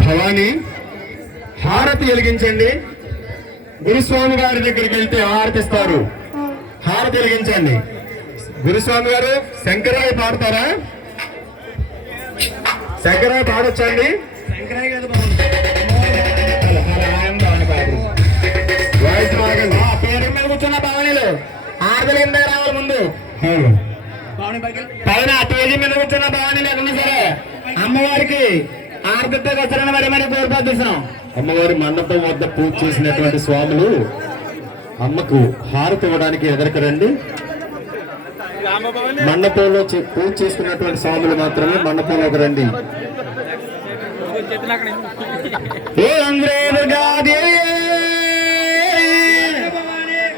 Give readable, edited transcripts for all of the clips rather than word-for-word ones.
భవాని హారతి వెలిగించండి. గురుస్వామి గారి దగ్గరికి వెళ్తే హారతిస్తారు. హారతి వెలిగించండి. గురుస్వామి గారు శంకరాయ పాడతారా? శంకరాయ పాడొచ్చండి. పేరు మీద కూర్చున్న భవానీలు హారతి కింద రావాలి. ముందు పైన తేజీ మీద కూర్చున్న భవానీ లేకుండా సరే అమ్మవారికి ఆర్తితో వస్తారని మరి కోరుకొస్తున్నాం. అమ్మవారి మండపం వద్ద పూజ చేసినటువంటి స్వాములు అమ్మకు హారతి ఇవ్వడానికి ఎదరికి రండి. మండపంలో పూజ చేసుకున్నటువంటి స్వాములు మాత్రమే మండపంలోకి రండి.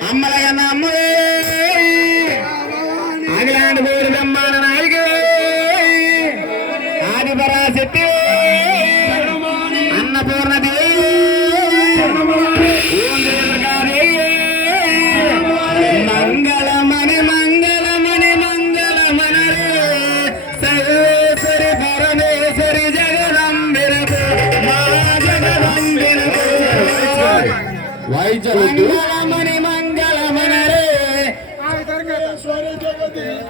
అమ్మలగన్న అమ్మ అగిలాంటి పేరు బ్రహ్మాండ నాయకు ఆదిపరాశక్తి అన్నపూర్ణదేవి మంగళమణి మంగళమణి మంగళమణి సర్వేశ్వరి పరమేశ్వరి జగదంబిరకు మా జగదంబిరకు మంగళమణి మంగళమణి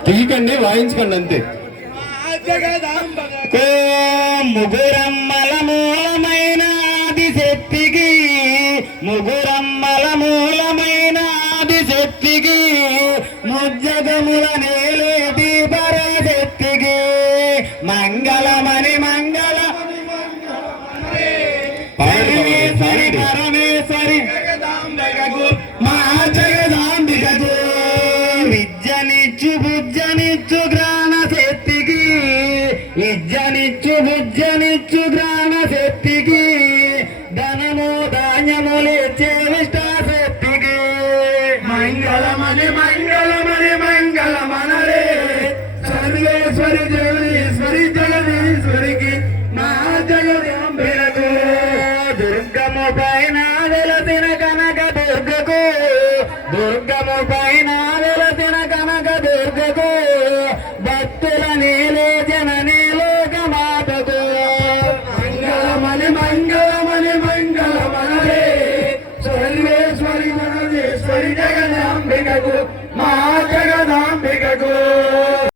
తీకండి వాయించకండి అంతే. ముగురమ్మల మూలమైన ఆదిశక్తికి ముగురమ్మల మూలమైన ఆదిశక్తికి ముజ్జగముల నేలేటి పరశక్తికి మంగళమణి మంగళ పరమేశ్వరి పరమేశ్వరి మా జగదాంబికకు విద్యనిచ్చు బుజ్జనిచ్చు గ్రాణ శక్తికి విద్యనిచ్చు బుజ్జనిచ్చు గ్రాణ శక్తికి ధనము ధాన్యములిచ్చే విష్టాశక్తికి మంగళమణి మంగళమణి మంగళమణరే సర్వేశ్వరి జగదీశ్వరి జగదీశ్వరికి మా జగదాంబికకు దుర్గము పైన వెలసిన కనక దుర్గకు దుర్గము పైన వెలసిన కనక దుర్గకు భక్తుల నీలో జననీ లోకమాతకు మంగళమణి మంగళమణి మంగళమణరే సర్వేశ్వరి జగదీశ్వరి జగదాంబికకు మా జగదాంబికకు